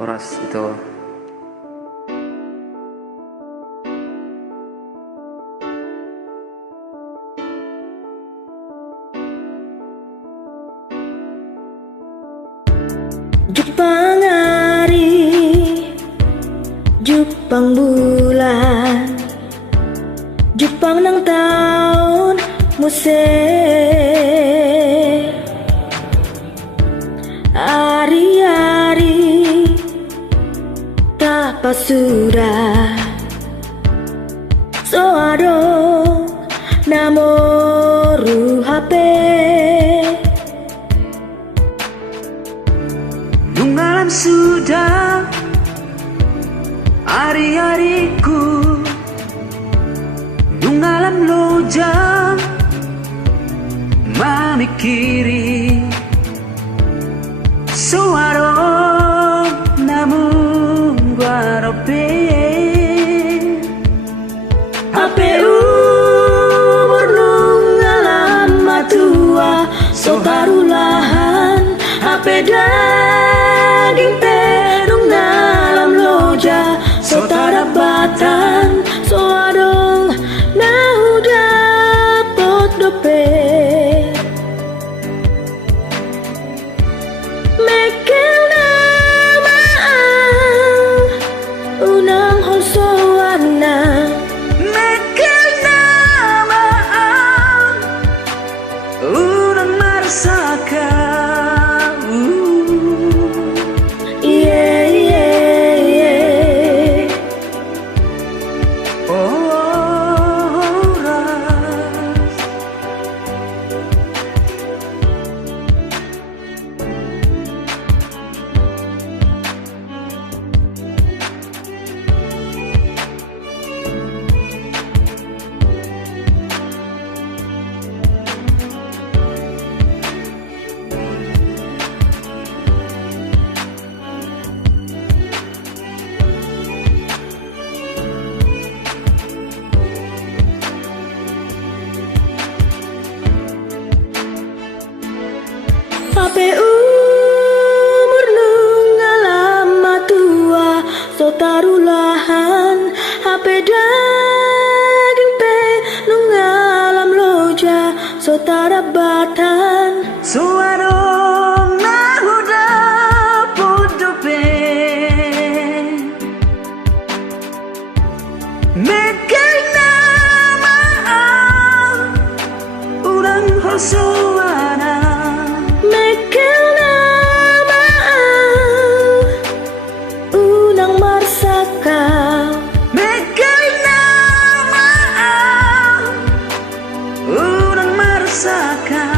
Oras itu. Jepang hari, Jepang bulan, Jepang nang tahun musik. Hari-hari tak pasura, soado namoru HP. Nungalam sudah hari-hariku, nungalam loja mamikiri suaro namun guarope HPU nungalam matua sotarulahan HP daging terung dalam loja sotarabatan soadong nahu dapot dope mekel nama unang holsoana mekel nama unang marsaka. HPU nungalam matua sotarulahan HP daging pe nungalam loja sotarabatan Suarong nahuda podope mekai nama urang hosoana mekel nama unang marsaka mekai nama urang marsaka.